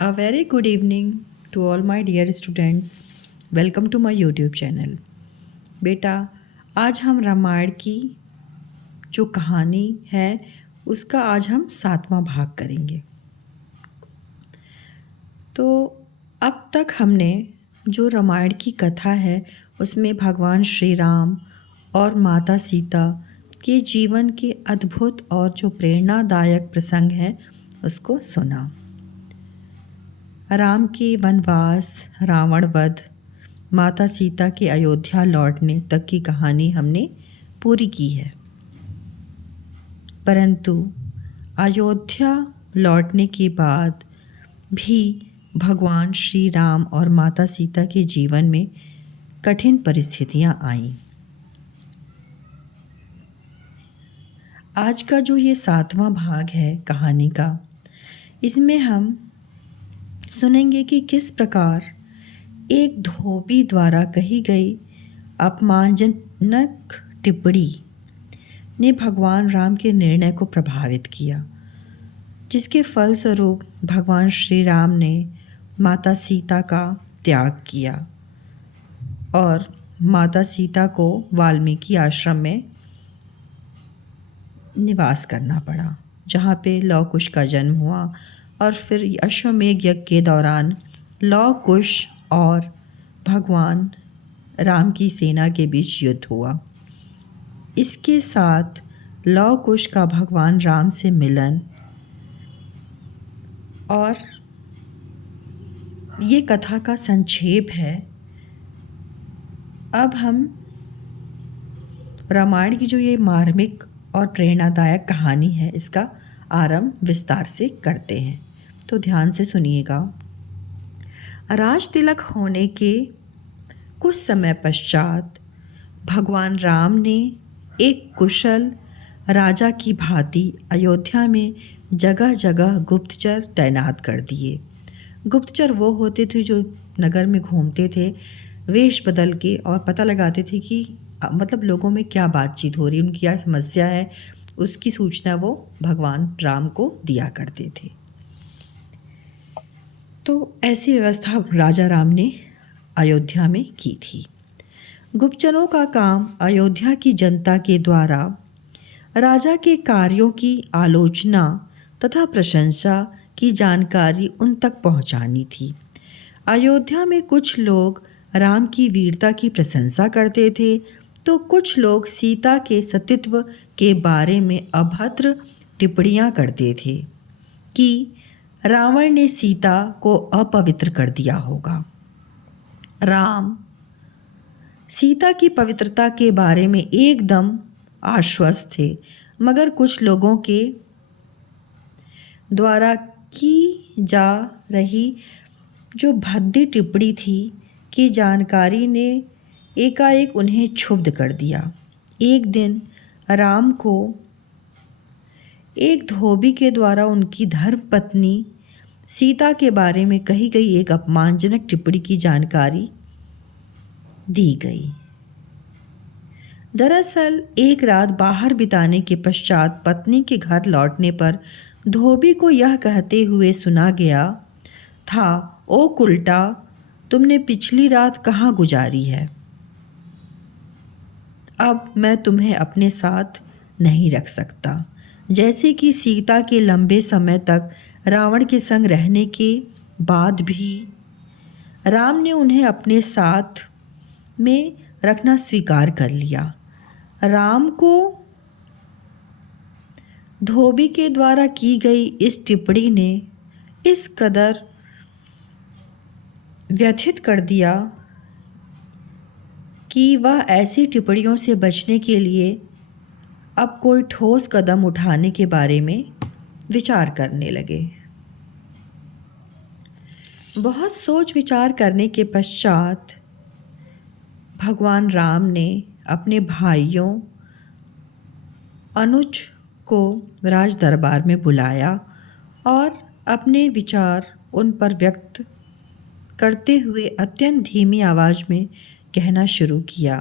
A very good evening to all my dear students. Welcome to my YouTube channel. बेटा, आज हम रामायण की जो कहानी है उसका आज हम 7वां भाग करेंगे। तो अब तक हमने जो रामायण की कथा है उसमें भगवान श्री राम और माता सीता के जीवन के अद्भुत और जो प्रेरणादायक प्रसंग है उसको सुना। राम के वनवास, रावण वध, माता सीता के अयोध्या लौटने तक की कहानी हमने पूरी की है। परंतु अयोध्या लौटने के बाद भी भगवान श्री राम और माता सीता के जीवन में कठिन परिस्थितियां आईं। आज का जो ये 7वां भाग है कहानी का, इसमें हम सुनेंगे कि किस प्रकार एक धोबी द्वारा कही गई अपमानजनक टिप्पणी ने भगवान राम के निर्णय को प्रभावित किया, जिसके फलस्वरूप भगवान श्री राम ने माता सीता का त्याग किया और माता सीता को वाल्मीकि आश्रम में निवास करना पड़ा, जहाँ पे लव कुश का जन्म हुआ और फिर अश्वमेध यज्ञ के दौरान लव कुश और भगवान राम की सेना के बीच युद्ध हुआ। इसके साथ लव कुश का भगवान राम से मिलन और ये कथा का संक्षेप है। अब हम रामायण की जो ये मार्मिक और प्रेरणादायक कहानी है इसका आरंभ विस्तार से करते हैं, तो ध्यान से सुनिएगा। राज तिलक होने के कुछ समय पश्चात भगवान राम ने एक कुशल राजा की भांति अयोध्या में जगह जगह गुप्तचर तैनात कर दिए। गुप्तचर वो होते थे जो नगर में घूमते थे वेश बदल के और पता लगाते थे कि मतलब लोगों में क्या बातचीत हो रही है, उनकी क्या समस्या है, उसकी सूचना वो भगवान राम को दिया करते थे। तो ऐसी व्यवस्था राजा राम ने अयोध्या में की थी। गुप्तचरों का काम अयोध्या की जनता के द्वारा राजा के कार्यों की आलोचना तथा प्रशंसा की जानकारी उन तक पहुंचानी थी। अयोध्या में कुछ लोग राम की वीरता की प्रशंसा करते थे, तो कुछ लोग सीता के सतीत्व के बारे में अभद्र टिप्पणियां करते थे कि रावण ने सीता को अपवित्र कर दिया होगा। राम सीता की पवित्रता के बारे में एकदम आश्वस्त थे, मगर कुछ लोगों के द्वारा की जा रही जो भद्दी टिप्पणी थी की जानकारी ने एकाएक उन्हें क्षुब्ध कर दिया। एक दिन राम को एक धोबी के द्वारा उनकी धर्मपत्नी सीता के बारे में कही गई एक अपमानजनक टिप्पणी की जानकारी दी गई। दरअसल एक रात बाहर बिताने के पश्चात पत्नी के घर लौटने पर धोबी को यह कहते हुए सुना गया था, ओ कुलटा, तुमने पिछली रात कहाँ गुजारी है? अब मैं तुम्हें अपने साथ नहीं रख सकता। जैसे कि सीता के लंबे समय तक रावण के संग रहने के बाद भी राम ने उन्हें अपने साथ में रखना स्वीकार कर लिया। राम को धोबी के द्वारा की गई इस टिप्पणी ने इस कदर व्यथित कर दिया कि वह ऐसी टिप्पणियों से बचने के लिए अब कोई ठोस कदम उठाने के बारे में विचार करने लगे। बहुत सोच विचार करने के पश्चात भगवान राम ने अपने भाइयों अनुज को राज दरबार में बुलाया और अपने विचार उन पर व्यक्त करते हुए अत्यंत धीमी आवाज़ में कहना शुरू किया।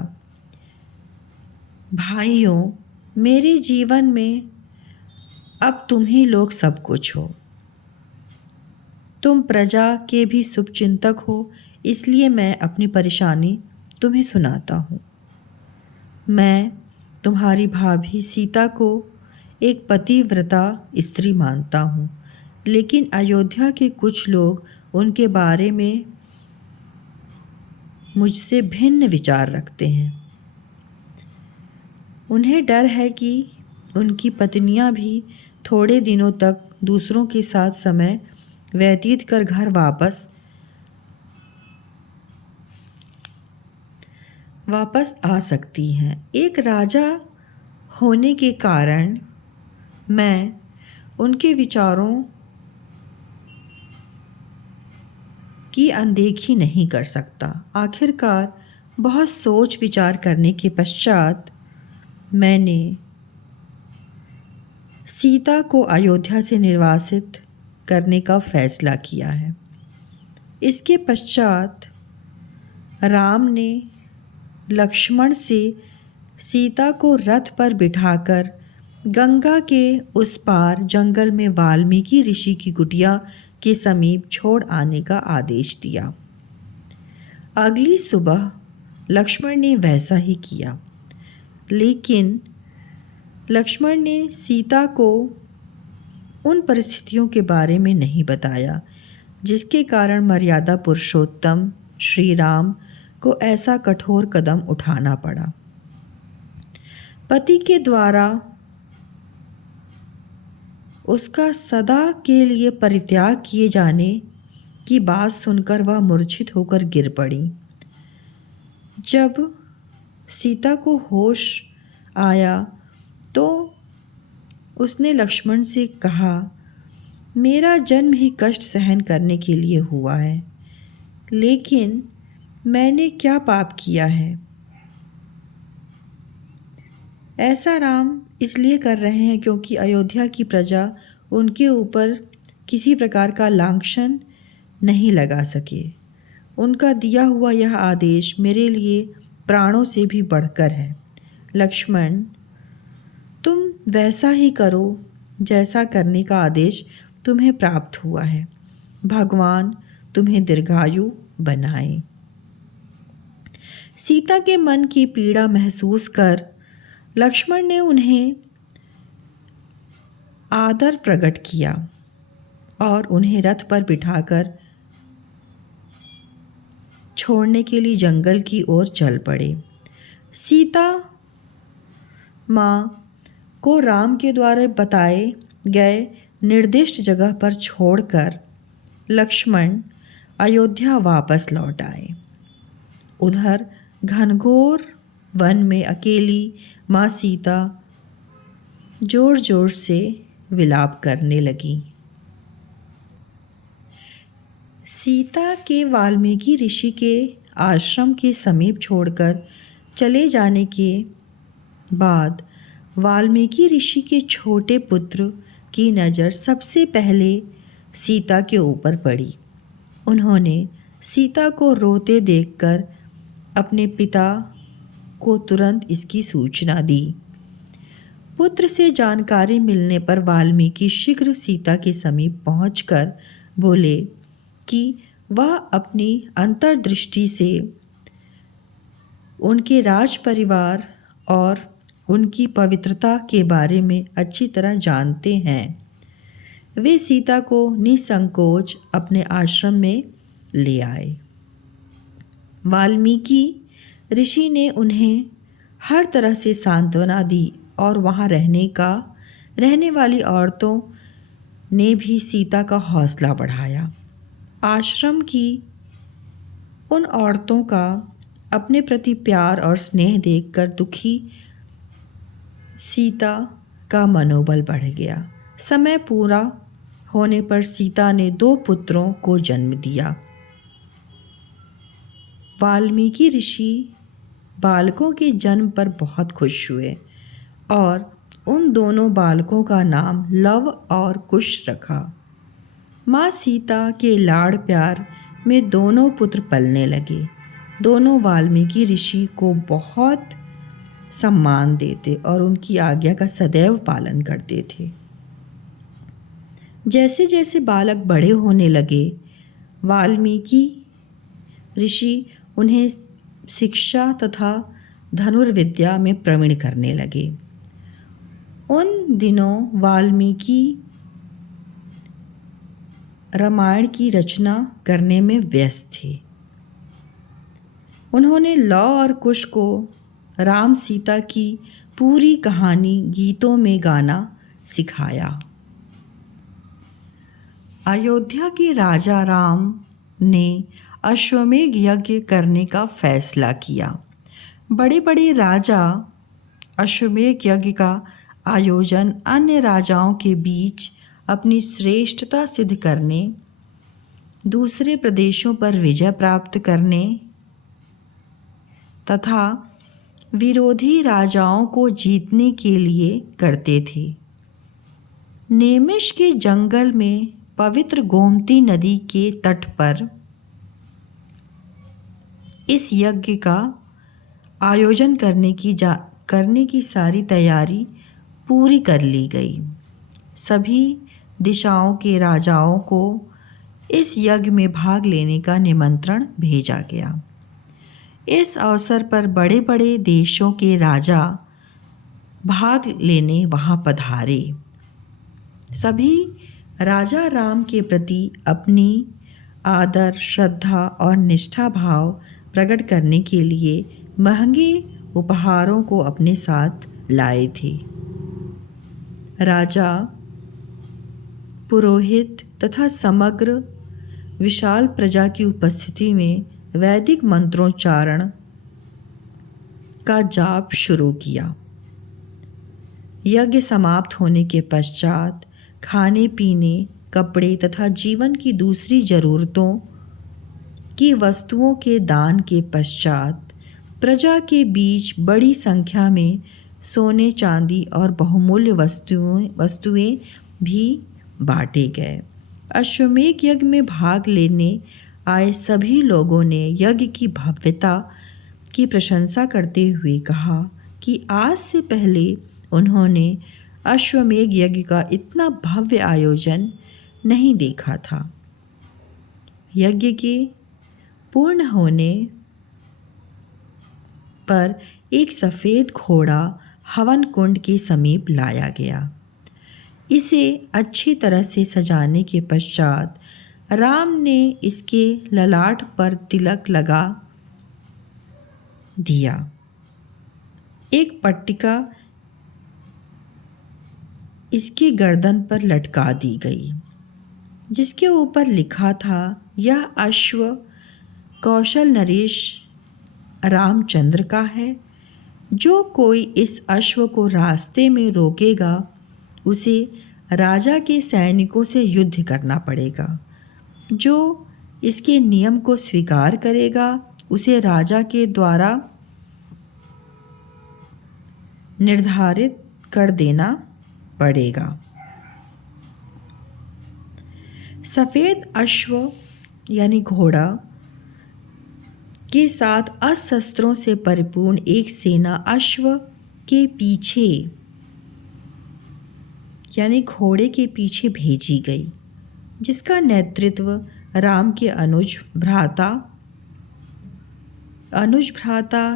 भाइयों, मेरे जीवन में अब तुम ही लोग सब कुछ हो। तुम प्रजा के भी शुभचिंतक हो, इसलिए मैं अपनी परेशानी तुम्हें सुनाता हूँ। मैं तुम्हारी भाभी सीता को एक पतिव्रता स्त्री मानता हूँ, लेकिन अयोध्या के कुछ लोग उनके बारे में मुझसे भिन्न विचार रखते हैं। उन्हें डर है कि उनकी पत्नियां भी थोड़े दिनों तक दूसरों के साथ समय व्यतीत कर घर वापस आ सकती हैं। एक राजा होने के कारण मैं उनके विचारों की अनदेखी नहीं कर सकता। आखिरकार बहुत सोच विचार करने के पश्चात मैंने सीता को अयोध्या से निर्वासित करने का फैसला किया है। इसके पश्चात राम ने लक्ष्मण से सीता को रथ पर बिठाकर गंगा के उस पार जंगल में वाल्मीकि ऋषि की कुटिया के समीप छोड़ आने का आदेश दिया। अगली सुबह लक्ष्मण ने वैसा ही किया, लेकिन लक्ष्मण ने सीता को उन परिस्थितियों के बारे में नहीं बताया जिसके कारण मर्यादा पुरुषोत्तम श्री राम को ऐसा कठोर कदम उठाना पड़ा। पति के द्वारा उसका सदा के लिए परित्याग किए जाने की बात सुनकर वह मूर्छित होकर गिर पड़ी। जब सीता को होश आया तो उसने लक्ष्मण से कहा, मेरा जन्म ही कष्ट सहन करने के लिए हुआ है, लेकिन मैंने क्या पाप किया है? ऐसा राम इसलिए कर रहे हैं क्योंकि अयोध्या की प्रजा उनके ऊपर किसी प्रकार का लांछन नहीं लगा सके। उनका दिया हुआ यह आदेश मेरे लिए प्राणों से भी बढ़कर है। लक्ष्मण, तुम वैसा ही करो जैसा करने का आदेश तुम्हें प्राप्त हुआ है। भगवान तुम्हें दीर्घायु बनाए। सीता के मन की पीड़ा महसूस कर लक्ष्मण ने उन्हें आदर प्रकट किया और उन्हें रथ पर बिठाकर छोड़ने के लिए जंगल की ओर चल पड़े। सीता माँ को राम के द्वारा बताए गए निर्दिष्ट जगह पर छोड़कर लक्ष्मण अयोध्या वापस लौट आए। उधर घनघोर वन में अकेली माँ सीता जोर जोर से विलाप करने लगी। सीता के वाल्मीकि ऋषि के आश्रम के समीप छोड़कर चले जाने के बाद वाल्मीकि ऋषि के छोटे पुत्र की नज़र सबसे पहले सीता के ऊपर पड़ी। उन्होंने सीता को रोते देखकर अपने पिता को तुरंत इसकी सूचना दी। पुत्र से जानकारी मिलने पर वाल्मीकि शीघ्र सीता के समीप पहुंचकर बोले कि वह अपनी अंतर्दृष्टि से उनके राज परिवार और उनकी पवित्रता के बारे में अच्छी तरह जानते हैं। वे सीता को निसंकोच अपने आश्रम में ले आए। वाल्मीकि ऋषि ने उन्हें हर तरह से सांत्वना दी और वहाँ रहने वाली औरतों ने भी सीता का हौसला बढ़ाया। आश्रम की उन औरतों का अपने प्रति प्यार और स्नेह देखकर दुखी सीता का मनोबल बढ़ गया। समय पूरा होने पर सीता ने 2 पुत्रों को जन्म दिया। वाल्मीकि ऋषि बालकों के जन्म पर बहुत खुश हुए और उन दोनों बालकों का नाम लव और कुश रखा। माँ सीता के लाड़ प्यार में दोनों पुत्र पलने लगे। दोनों वाल्मीकि ऋषि को बहुत सम्मान देते और उनकी आज्ञा का सदैव पालन करते थे। जैसे जैसे बालक बड़े होने लगे, वाल्मीकि ऋषि उन्हें शिक्षा तथा धनुर्विद्या में प्रवीण करने लगे। उन दिनों वाल्मीकि रामायण की रचना करने में व्यस्त थे। उन्होंने लव और कुश को राम सीता की पूरी कहानी गीतों में गाना सिखाया। अयोध्या के राजा राम ने अश्वमेध यज्ञ करने का फैसला किया। बड़े बड़े राजा अश्वमेध यज्ञ का आयोजन अन्य राजाओं के बीच अपनी श्रेष्ठता सिद्ध करने, दूसरे प्रदेशों पर विजय प्राप्त करने तथा विरोधी राजाओं को जीतने के लिए करते थे। नेमिष के जंगल में पवित्र गोमती नदी के तट पर इस यज्ञ का आयोजन करने की सारी तैयारी पूरी कर ली गई। सभी दिशाओं के राजाओं को इस यज्ञ में भाग लेने का निमंत्रण भेजा गया। इस अवसर पर बड़े बड़े देशों के राजा भाग लेने वहाँ पधारे। सभी राजा राम के प्रति अपनी आदर, श्रद्धा और निष्ठा भाव प्रकट करने के लिए महंगे उपहारों को अपने साथ लाए थे। राजा, पुरोहित तथा समग्र विशाल प्रजा की उपस्थिति में वैदिक मंत्रोच्चारण का जाप शुरू किया। यज्ञ समाप्त होने के पश्चात खाने पीने, कपड़े तथा जीवन की दूसरी ज़रूरतों की वस्तुओं के दान के पश्चात प्रजा के बीच बड़ी संख्या में सोने, चांदी और बहुमूल्य वस्तुएं भी बांटे गए। अश्वमेध यज्ञ में भाग लेने आए सभी लोगों ने यज्ञ की भव्यता की प्रशंसा करते हुए कहा कि आज से पहले उन्होंने अश्वमेध यज्ञ का इतना भव्य आयोजन नहीं देखा था। यज्ञ के पूर्ण होने पर एक सफ़ेद घोड़ा हवन कुंड के समीप लाया गया। इसे अच्छी तरह से सजाने के पश्चात राम ने इसके ललाट पर तिलक लगा दिया। एक पट्टिका इसके गर्दन पर लटका दी गई, जिसके ऊपर लिखा था, यह अश्व कौशल नरेश रामचंद्र का है। जो कोई इस अश्व को रास्ते में रोकेगा उसे राजा के सैनिकों से युद्ध करना पड़ेगा। जो इसके नियम को स्वीकार करेगा उसे राजा के द्वारा निर्धारित कर देना पड़ेगा। सफ़ेद अश्व यानी घोड़ा के साथ अस्त्रों से परिपूर्ण एक सेना अश्व के पीछे यानी घोड़े के पीछे भेजी गई, जिसका नेतृत्व राम के अनुज भ्राता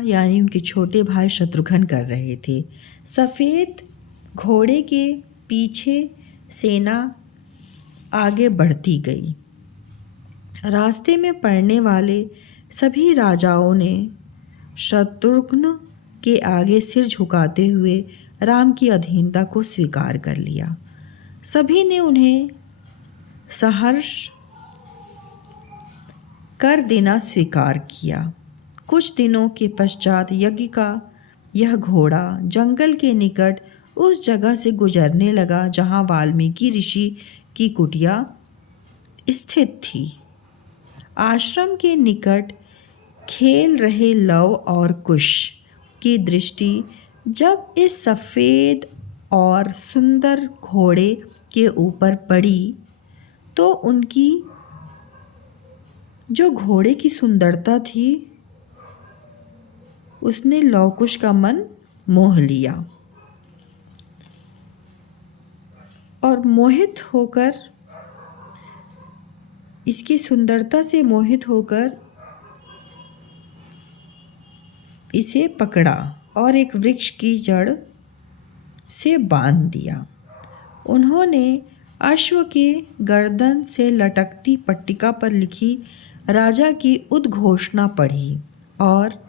यानी उनके छोटे भाई शत्रुघ्न कर रहे थे। सफ़ेद घोड़े के पीछे सेना आगे बढ़ती गई। रास्ते में पड़ने वाले सभी राजाओं ने शत्रुघ्न के आगे सिर झुकाते हुए राम की अधीनता को स्वीकार कर लिया। सभी ने उन्हें सहर्ष कर देना स्वीकार किया। कुछ दिनों के पश्चात यज्ञ का यह घोड़ा जंगल के निकट उस जगह से गुजरने लगा जहाँ वाल्मीकि ऋषि की कुटिया स्थित थी। आश्रम के निकट खेल रहे लव और कुश की दृष्टि जब इस सफ़ेद और सुंदर घोड़े के ऊपर पड़ी तो उनकी जो घोड़े की सुंदरता थी उसने लव कुश का मन मोह लिया और मोहित होकर इसकी सुंदरता से मोहित होकर इसे पकड़ा और एक वृक्ष की जड़ से बांध दिया। उन्होंने अश्व के गर्दन से लटकती पट्टिका पर लिखी राजा की उद्घोषणा पढ़ी और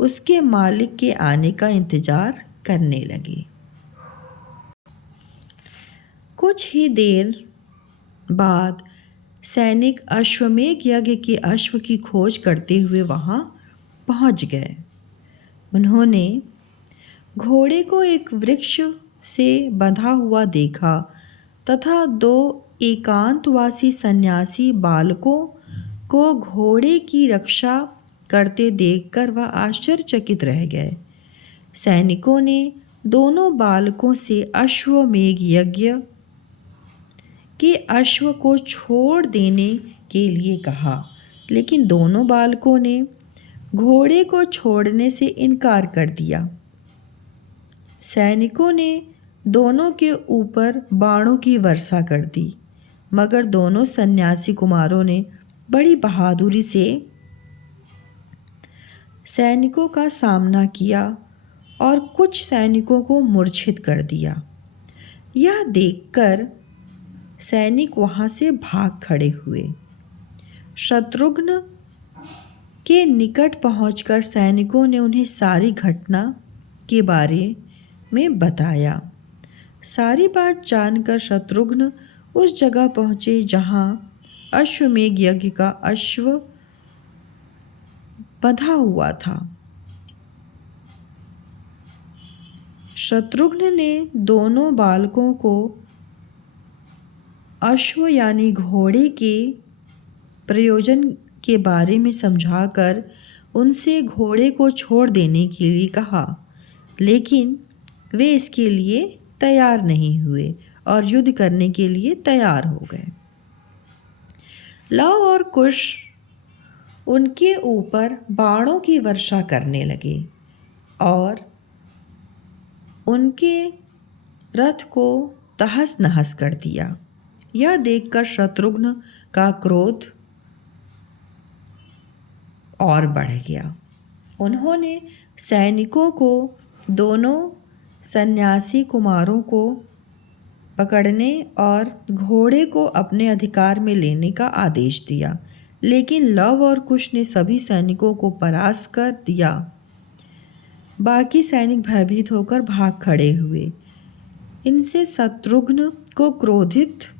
उसके मालिक के आने का इंतजार करने लगे। कुछ ही देर बाद सैनिक अश्वमेध यज्ञ के अश्व की खोज करते हुए वहां पहुंच गए। उन्होंने घोड़े को एक वृक्ष से बंधा हुआ देखा तथा दो एकांतवासी सन्यासी बालकों को घोड़े की रक्षा करते देखकर वह आश्चर्यचकित रह गए। सैनिकों ने दोनों बालकों से अश्वमेध यज्ञ के अश्व को छोड़ देने के लिए कहा, लेकिन दोनों बालकों ने घोड़े को छोड़ने से इनकार कर दिया। सैनिकों ने दोनों के ऊपर बाणों की वर्षा कर दी, मगर दोनों सन्यासी कुमारों ने बड़ी बहादुरी से सैनिकों का सामना किया और कुछ सैनिकों को मूर्छित कर दिया। यह देखकर सैनिक वहां से भाग खड़े हुए। शत्रुघ्न के निकट पहुंचकर सैनिकों ने उन्हें सारी घटना के बारे में बताया। सारी बात जानकर शत्रुघ्न उस जगह पहुंचे जहां अश्वमेध यज्ञ का अश्व बंधा हुआ था। शत्रुघ्न ने दोनों बालकों को अश्व यानी घोड़े के प्रयोजन के बारे में समझाकर उनसे घोड़े को छोड़ देने के लिए कहा, लेकिन वे इसके लिए तैयार नहीं हुए और युद्ध करने के लिए तैयार हो गए। लव और कुश उनके ऊपर बाणों की वर्षा करने लगे और उनके रथ को तहस नहस कर दिया। यह देखकर शत्रुघ्न का क्रोध और बढ़ गया। उन्होंने सैनिकों को दोनों सन्यासी कुमारों को पकड़ने और घोड़े को अपने अधिकार में लेने का आदेश दिया, लेकिन लव और कुश ने सभी सैनिकों को परास्त कर दिया। बाकी सैनिक भयभीत होकर भाग खड़े हुए। इनसे शत्रुघ्न को क्रोधित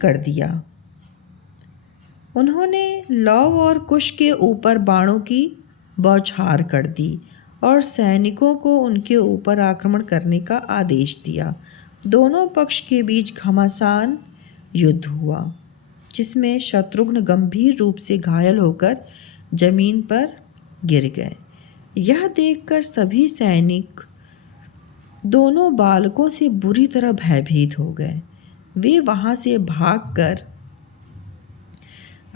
कर दिया। उन्होंने लव और कुश के ऊपर बाणों की बौछार कर दी और सैनिकों को उनके ऊपर आक्रमण करने का आदेश दिया। दोनों पक्ष के बीच घमासान युद्ध हुआ, जिसमें शत्रुघ्न गंभीर रूप से घायल होकर जमीन पर गिर गए। यह देखकर सभी सैनिक दोनों बालकों से बुरी तरह भयभीत हो गए। वे वहां से भागकर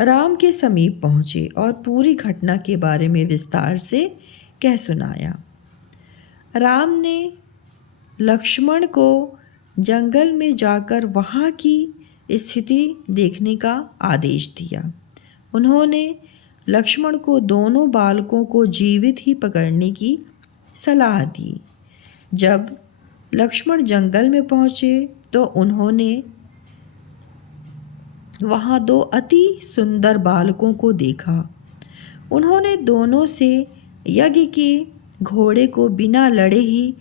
राम के समीप पहुंचे और पूरी घटना के बारे में विस्तार से कह सुनाया। राम ने लक्ष्मण को जंगल में जाकर वहां की स्थिति देखने का आदेश दिया। उन्होंने लक्ष्मण को दोनों बालकों को जीवित ही पकड़ने की सलाह दी। जब लक्ष्मण जंगल में पहुंचे तो उन्होंने वहां दो अति सुंदर बालकों को देखा। उन्होंने दोनों से यज्ञ के घोड़े को बिना लड़े ही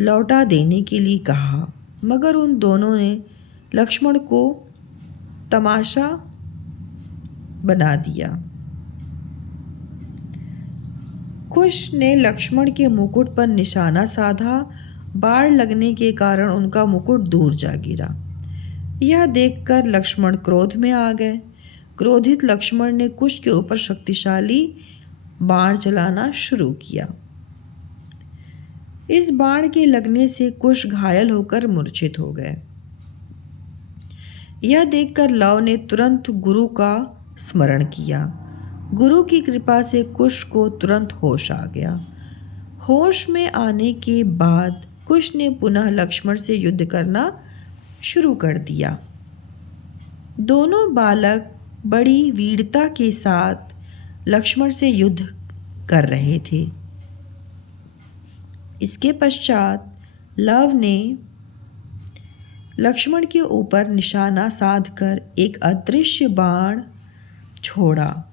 लौटा देने के लिए कहा, मगर उन दोनों ने लक्ष्मण को तमाशा बना दिया। कुश ने लक्ष्मण के मुकुट पर निशाना साधा। बाढ़ लगने के कारण उनका मुकुट दूर जा गिरा। यह देखकर लक्ष्मण क्रोध में आ गए। क्रोधित लक्ष्मण ने कुश के ऊपर शक्तिशाली बाण चलाना शुरू किया। इस बाण के लगने से कुश घायल होकर मूर्छित हो गए। यह देखकर लव ने तुरंत गुरु का स्मरण किया। गुरु की कृपा से कुश को तुरंत होश आ गया। होश में आने के बाद कुश ने पुनः लक्ष्मण से युद्ध करना शुरू कर दिया। दोनों बालक बड़ी वीरता के साथ लक्ष्मण से युद्ध कर रहे थे। इसके पश्चात लव ने लक्ष्मण के ऊपर निशाना साधकर एक अदृश्य बाण छोड़ा,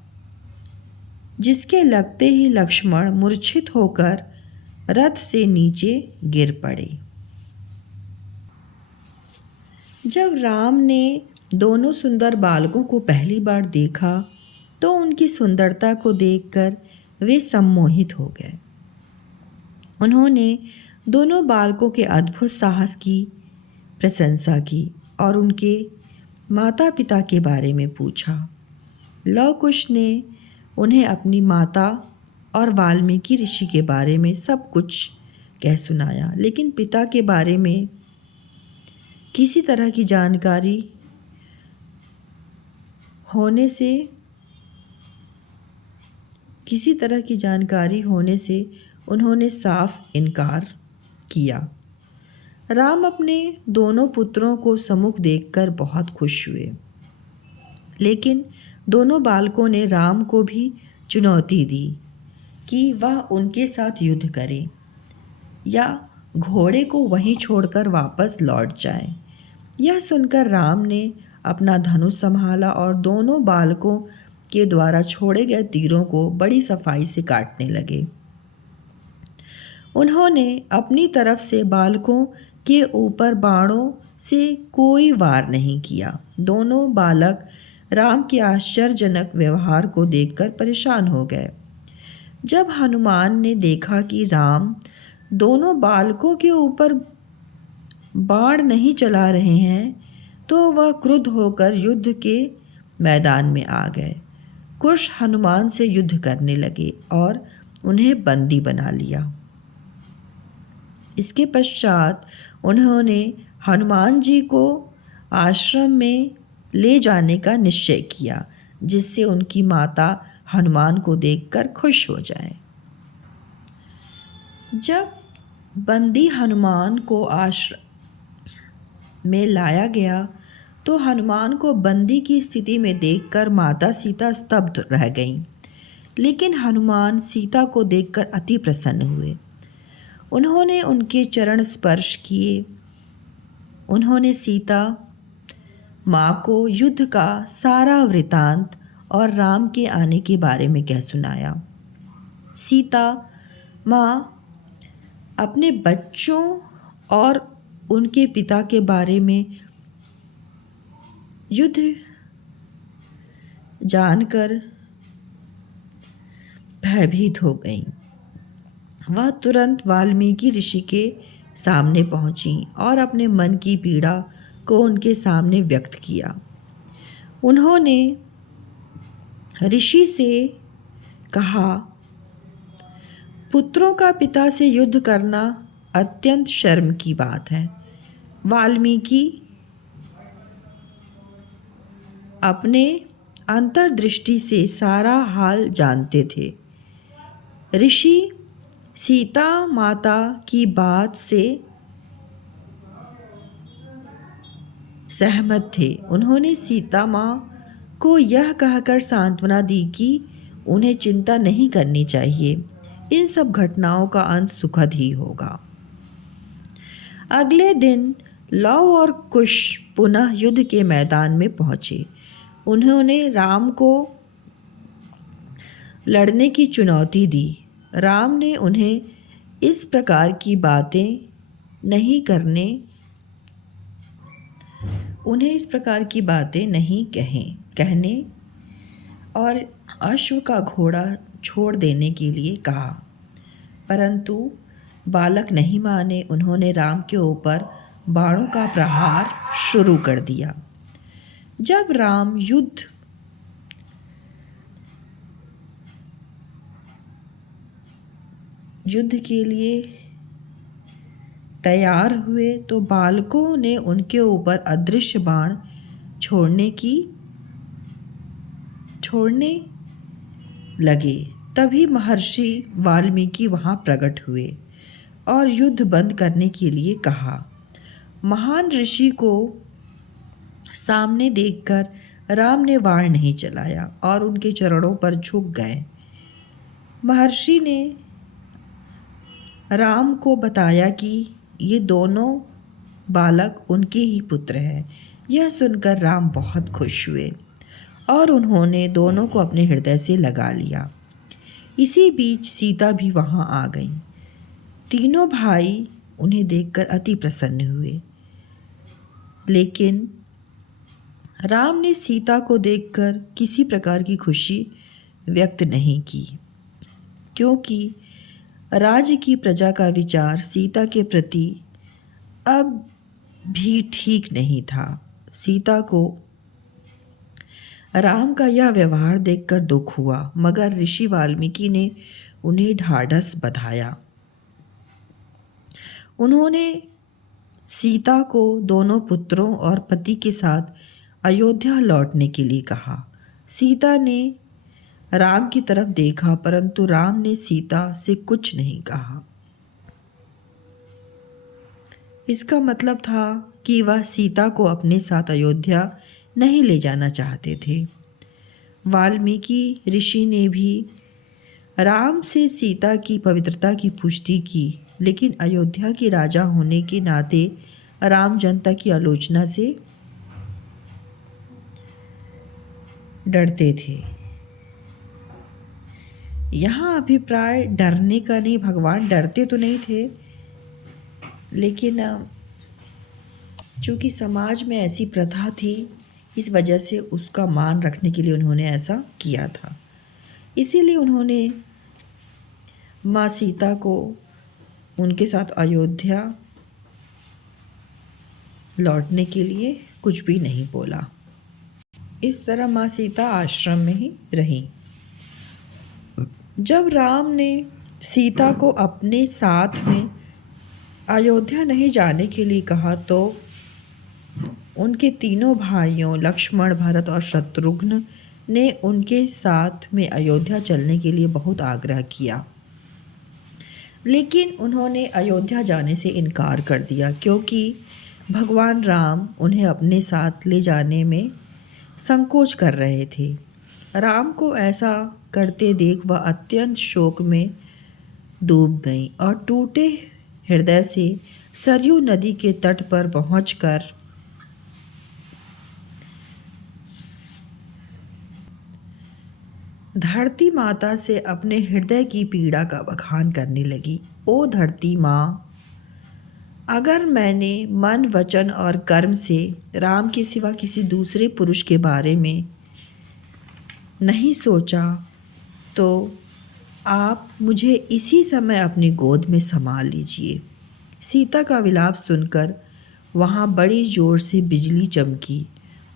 जिसके लगते ही लक्ष्मण मूर्छित होकर रथ से नीचे गिर पड़े। जब राम ने दोनों सुंदर बालकों को पहली बार देखा तो उनकी सुंदरता को देखकर वे सम्मोहित हो गए। उन्होंने दोनों बालकों के अद्भुत साहस की प्रशंसा की और उनके माता पिता के बारे में पूछा। लव कुश ने उन्हें अपनी माता और वाल्मीकि ऋषि के बारे में सब कुछ कह सुनाया, लेकिन पिता के बारे में किसी तरह की जानकारी होने से उन्होंने साफ इनकार किया। राम अपने दोनों पुत्रों को सम्मुख देखकर बहुत खुश हुए, लेकिन दोनों बालकों ने राम को भी चुनौती दी कि वह उनके साथ युद्ध करे या घोड़े को वहीं छोड़कर वापस लौट जाए। यह सुनकर राम ने अपना धनुष संभाला और दोनों बालकों के द्वारा छोड़े गए तीरों को बड़ी सफाई से काटने लगे। उन्होंने अपनी तरफ से बालकों के ऊपर बाणों से कोई वार नहीं किया। दोनों बालक राम के आश्चर्यजनक व्यवहार को देखकर परेशान हो गए। जब हनुमान ने देखा कि राम दोनों बालकों के ऊपर बाण नहीं चला रहे हैं, तो वह क्रुद्ध होकर युद्ध के मैदान में आ गए। कुश हनुमान से युद्ध करने लगे और उन्हें बंदी बना लिया। इसके पश्चात उन्होंने हनुमान जी को आश्रम में ले जाने का निश्चय किया, जिससे उनकी माता हनुमान को देखकर खुश हो जाए। जब बंदी हनुमान को आश्रम में लाया गया तो हनुमान को बंदी की स्थिति में देखकर माता सीता स्तब्ध रह गईं, लेकिन हनुमान सीता को देखकर अति प्रसन्न हुए। उन्होंने उनके चरण स्पर्श किए। उन्होंने सीता माँ को युद्ध का सारा वृतांत और राम के आने के बारे में कह सुनाया। सीता माँ अपने बच्चों और उनके पिता के बारे में युद्ध जानकर भयभीत हो गईं। वह तुरंत वाल्मीकि ऋषि के सामने पहुंची और अपने मन की पीड़ा को उनके सामने व्यक्त किया। उन्होंने ऋषि से कहा, पुत्रों का पिता से युद्ध करना अत्यंत शर्म की बात है। वाल्मीकि अपने अंतर्दृष्टि से सारा हाल जानते थे। ऋषि सीता माता की बात से सहमत थे। उन्होंने सीता माँ को यह कहकर सांत्वना दी कि उन्हें चिंता नहीं करनी चाहिए, इन सब घटनाओं का अंत सुखद ही होगा। अगले दिन लव और कुश पुनः युद्ध के मैदान में पहुँचे। उन्होंने राम को लड़ने की चुनौती दी। राम ने उन्हें इस प्रकार की बातें नहीं कहने और अश्व का घोड़ा छोड़ देने के लिए कहा, परंतु बालक नहीं माने। उन्होंने राम के ऊपर बाणों का प्रहार शुरू कर दिया। जब राम युद्ध के लिए तैयार हुए तो बालकों ने उनके ऊपर अदृश्य बाण छोड़ने लगे। तभी महर्षि वाल्मीकि वहाँ प्रकट हुए और युद्ध बंद करने के लिए कहा। महान ऋषि को सामने देखकर राम ने वाण नहीं चलाया और उनके चरणों पर झुक गए। महर्षि ने राम को बताया कि ये दोनों बालक उनके ही पुत्र हैं। यह सुनकर राम बहुत खुश हुए और उन्होंने दोनों को अपने हृदय से लगा लिया। इसी बीच सीता भी वहाँ आ गई। तीनों भाई उन्हें देखकर अति प्रसन्न हुए, लेकिन राम ने सीता को देखकर किसी प्रकार की खुशी व्यक्त नहीं की, क्योंकि राज्य की प्रजा का विचार सीता के प्रति अब भी ठीक नहीं था। सीता को राम का यह व्यवहार देखकर दुख हुआ, मगर ऋषि वाल्मीकि ने उन्हें ढाढ़स बंधाया। उन्होंने सीता को दोनों पुत्रों और पति के साथ अयोध्या लौटने के लिए कहा। सीता ने राम की तरफ देखा, परंतु राम ने सीता से कुछ नहीं कहा। इसका मतलब था कि वह सीता को अपने साथ अयोध्या नहीं ले जाना चाहते थे। वाल्मीकि ऋषि ने भी राम से सीता की पवित्रता की पुष्टि की, लेकिन अयोध्या के राजा होने के नाते राम जनता की आलोचना से डरते थे। यहाँ अभिप्राय डरने का नहीं, भगवान डरते तो नहीं थे, लेकिन चूँकि समाज में ऐसी प्रथा थी, इस वजह से उसका मान रखने के लिए उन्होंने ऐसा किया था। इसीलिए उन्होंने माँ सीता को उनके साथ अयोध्या लौटने के लिए कुछ भी नहीं बोला। इस तरह माँ सीता आश्रम में ही रही। जब राम ने सीता को अपने साथ में अयोध्या नहीं जाने के लिए कहा, तो उनके तीनों भाइयों लक्ष्मण, भरत और शत्रुघ्न ने उनके साथ में अयोध्या चलने के लिए बहुत आग्रह किया, लेकिन उन्होंने अयोध्या जाने से इनकार कर दिया, क्योंकि भगवान राम उन्हें अपने साथ ले जाने में संकोच कर रहे थे। राम को ऐसा करते देख वह अत्यंत शोक में डूब गईं और टूटे हृदय से सरयू नदी के तट पर पहुंचकर धरती माता से अपने हृदय की पीड़ा का बखान करने लगी। ओ धरती माँ, अगर मैंने मन, वचन और कर्म से राम के सिवा किसी दूसरे पुरुष के बारे में नहीं सोचा, तो आप मुझे इसी समय अपनी गोद में संभाल लीजिए। सीता का विलाप सुनकर वहाँ बड़ी जोर से बिजली चमकी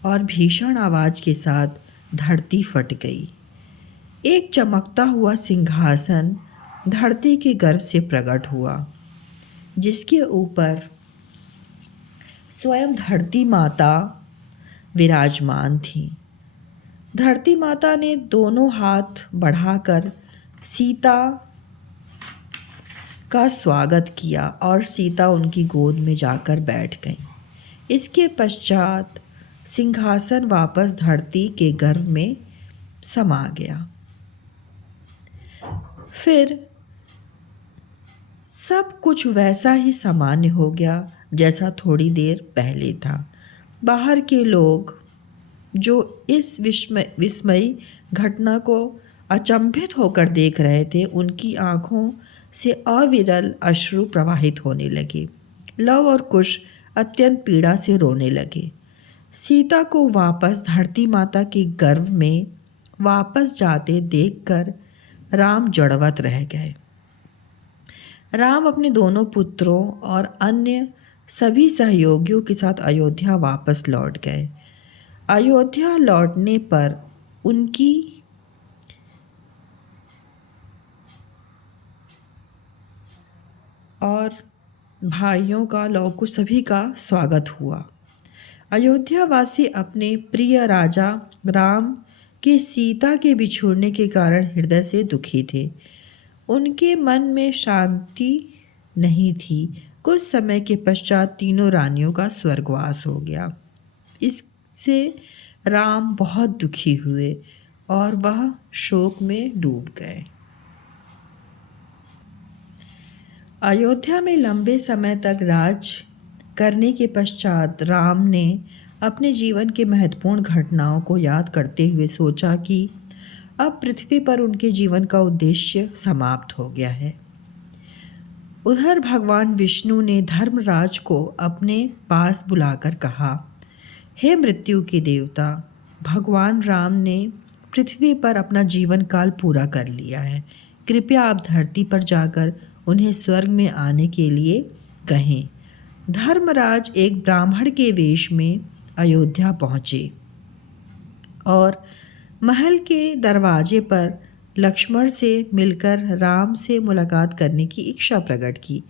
और भीषण आवाज़ के साथ धरती फट गई। एक चमकता हुआ सिंहासन धरती के गर्भ से प्रकट हुआ, जिसके ऊपर स्वयं धरती माता विराजमान थी। धरती माता ने दोनों हाथ बढ़ाकर सीता का स्वागत किया और सीता उनकी गोद में जाकर बैठ गई। इसके पश्चात सिंहासन वापस धरती के गर्भ में समा गया। फिर सब कुछ वैसा ही सामान्य हो गया जैसा थोड़ी देर पहले था। बाहर के लोग जो इस विस्मयी घटना को अचंभित होकर देख रहे थे, उनकी आंखों से अविरल अश्रु प्रवाहित होने लगे। लव और कुश अत्यंत पीड़ा से रोने लगे। सीता को वापस धरती माता के गर्भ में वापस जाते देखकर राम जड़वत रह गए। राम अपने दोनों पुत्रों और अन्य सभी सहयोगियों के साथ अयोध्या वापस लौट गए। अयोध्या लौटने पर उनकी और भाइयों का, लव कुश सभी का स्वागत हुआ। अयोध्यावासी अपने प्रिय राजा राम के सीता के बिछुड़ने के कारण हृदय से दुखी थे। उनके मन में शांति नहीं थी। कुछ समय के पश्चात तीनों रानियों का स्वर्गवास हो गया। इससे राम बहुत दुखी हुए और वह शोक में डूब गए। अयोध्या में लंबे समय तक राज करने के पश्चात राम ने अपने जीवन के महत्वपूर्ण घटनाओं को याद करते हुए सोचा कि अब पृथ्वी पर उनके जीवन का उद्देश्य समाप्त हो गया है। उधर भगवान विष्णु ने धर्मराज को अपने पास बुलाकर कहा, हे मृत्यु के देवता, भगवान राम ने पृथ्वी पर अपना जीवन काल पूरा कर लिया है। कृपया आप धरती पर जाकर उन्हें स्वर्ग में आने के लिए कहें। धर्मराज एक ब्राह्मण के वेश में अयोध्या पहुँचे और महल के दरवाजे पर लक्ष्मण से मिलकर राम से मुलाकात करने की इच्छा प्रकट की।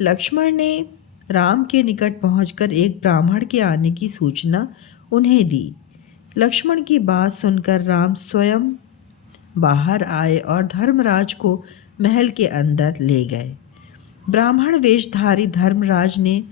लक्ष्मण ने राम के निकट पहुंचकर एक ब्राह्मण के आने की सूचना उन्हें दी। लक्ष्मण की बात सुनकर राम स्वयं बाहर आए और धर्मराज को महल के अंदर ले गए। ब्राह्मण वेशधारी धर्मराज ने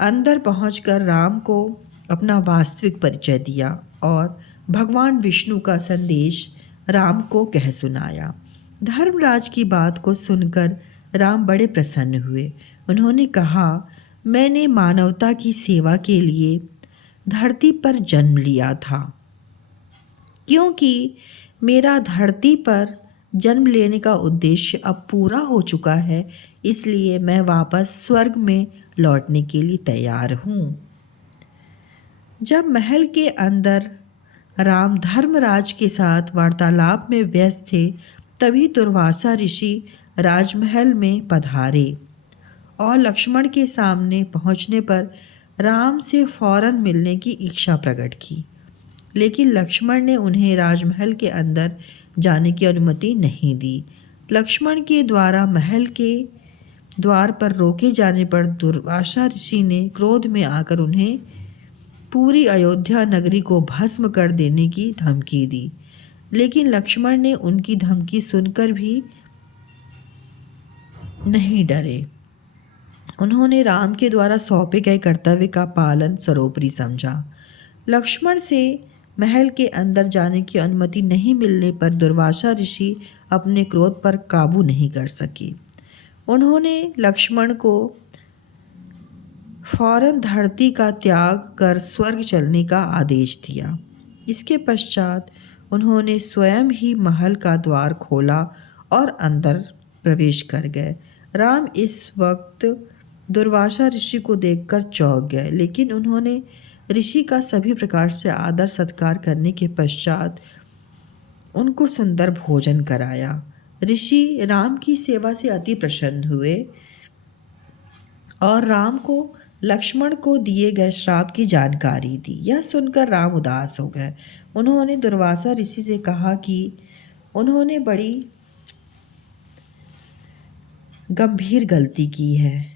अंदर पहुंचकर राम को अपना वास्तविक परिचय दिया और भगवान विष्णु का संदेश राम को कह सुनाया। धर्मराज की बात को सुनकर राम बड़े प्रसन्न हुए। उन्होंने कहा, मैंने मानवता की सेवा के लिए धरती पर जन्म लिया था। क्योंकि मेरा धरती पर जन्म लेने का उद्देश्य अब पूरा हो चुका है, इसलिए मैं वापस स्वर्ग में लौटने के लिए तैयार हूँ। जब महल के अंदर राम धर्मराज के साथ वार्तालाप में व्यस्त थे, तभी दुर्वासा ऋषि राजमहल में पधारे और लक्ष्मण के सामने पहुंचने पर राम से फौरन मिलने की इच्छा प्रकट की। लेकिन लक्ष्मण ने उन्हें राजमहल के अंदर जाने की अनुमति नहीं दी। लक्ष्मण के द्वारा महल के द्वार पर रोके जाने पर दुर्वासा ऋषि ने क्रोध में आकर उन्हें पूरी अयोध्या नगरी को भस्म कर देने की धमकी दी। लेकिन लक्ष्मण ने उनकी धमकी सुनकर भी नहीं डरे। उन्होंने राम के द्वारा सौंपे गए कर्तव्य का पालन सर्वोपरि समझा। लक्ष्मण से महल के अंदर जाने की अनुमति नहीं मिलने पर दुर्वासा ऋषि अपने क्रोध पर काबू नहीं कर सके। उन्होंने लक्ष्मण को फौरन धरती का त्याग कर स्वर्ग चलने का आदेश दिया। इसके पश्चात उन्होंने स्वयं ही महल का द्वार खोला और अंदर प्रवेश कर गए। राम इस वक्त दुर्वासा ऋषि को देखकर चौंक गए, लेकिन उन्होंने ऋषि का सभी प्रकार से आदर सत्कार करने के पश्चात उनको सुंदर भोजन कराया। ऋषि राम की सेवा से अति प्रसन्न हुए और राम को लक्ष्मण को दिए गए श्राप की जानकारी दी। यह सुनकर राम उदास हो गए। उन्होंने दुर्वासा ऋषि से कहा कि उन्होंने बड़ी गंभीर गलती की है।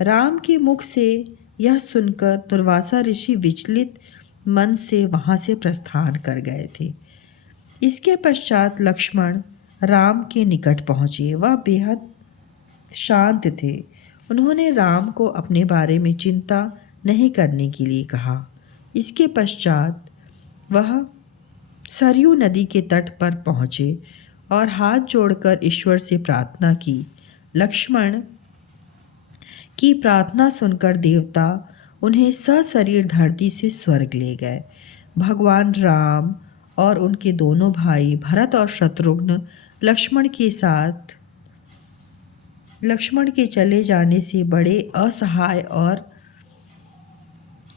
राम के मुख से यह सुनकर दुर्वासा ऋषि विचलित मन से वहाँ से प्रस्थान कर गए थे। इसके पश्चात लक्ष्मण राम के निकट पहुँचे। वह बेहद शांत थे। उन्होंने राम को अपने बारे में चिंता नहीं करने के लिए कहा। इसके पश्चात वह सरयू नदी के तट पर पहुँचे और हाथ जोड़कर ईश्वर से प्रार्थना की। लक्ष्मण की प्रार्थना सुनकर देवता उन्हें सशरीर धरती से स्वर्ग ले गए। भगवान राम और उनके दोनों भाई भरत और शत्रुघ्न लक्ष्मण के चले जाने से बड़े असहाय और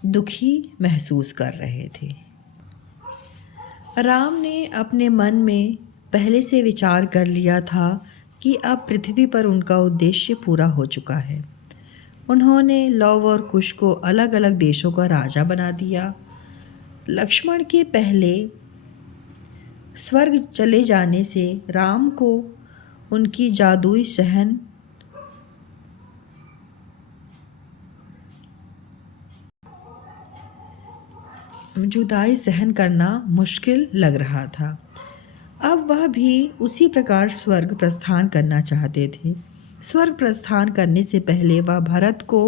दुखी महसूस कर रहे थे। राम ने अपने मन में पहले से विचार कर लिया था कि अब पृथ्वी पर उनका उद्देश्य पूरा हो चुका है। उन्होंने लव और कुश को अलग अलग देशों का राजा बना दिया। लक्ष्मण के पहले स्वर्ग चले जाने से राम को उनकी जादुई जुदाई सहन करना मुश्किल लग रहा था। अब वह भी उसी प्रकार स्वर्ग प्रस्थान करना चाहते थे। स्वर्ग प्रस्थान करने से पहले वह भरत को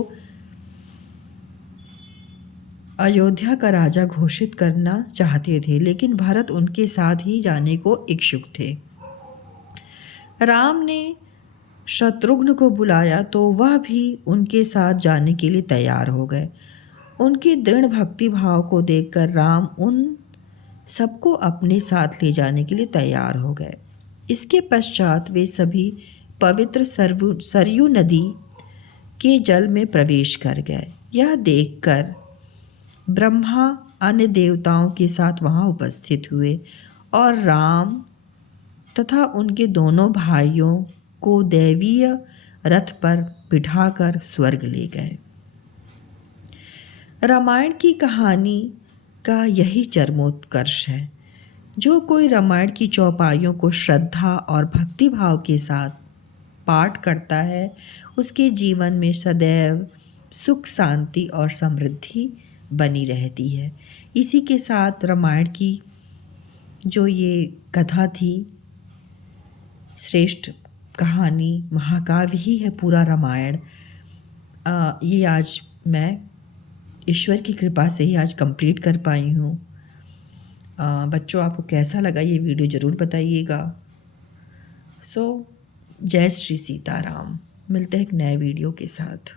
अयोध्या का राजा घोषित करना चाहते थे, लेकिन भरत उनके साथ ही जाने को इच्छुक थे। राम ने शत्रुघ्न को बुलाया तो वह भी उनके साथ जाने के लिए तैयार हो गए। उनके दृढ़ भक्ति भाव को देखकर राम उन सबको अपने साथ ले जाने के लिए तैयार हो गए। इसके पश्चात वे सभी पवित्र सरयू नदी के जल में प्रवेश कर गए। यह देखकर ब्रह्मा अन्य देवताओं के साथ वहाँ उपस्थित हुए और राम तथा उनके दोनों भाइयों को दैवीय रथ पर बिठाकर स्वर्ग ले गए। रामायण की कहानी का यही चरमोत्कर्ष है। जो कोई रामायण की चौपाइयों को श्रद्धा और भक्ति भाव के साथ पाठ करता है, उसके जीवन में सदैव सुख, शांति और समृद्धि बनी रहती है। इसी के साथ रामायण की जो ये कथा थी, श्रेष्ठ कहानी, महाकाव्य ही है पूरा रामायण, ये आज मैं ईश्वर की कृपा से ही आज कंप्लीट कर पाई हूँ। बच्चों, आपको कैसा लगा ये वीडियो ज़रूर बताइएगा। जय श्री सीताराम। मिलते हैं एक नए वीडियो के साथ।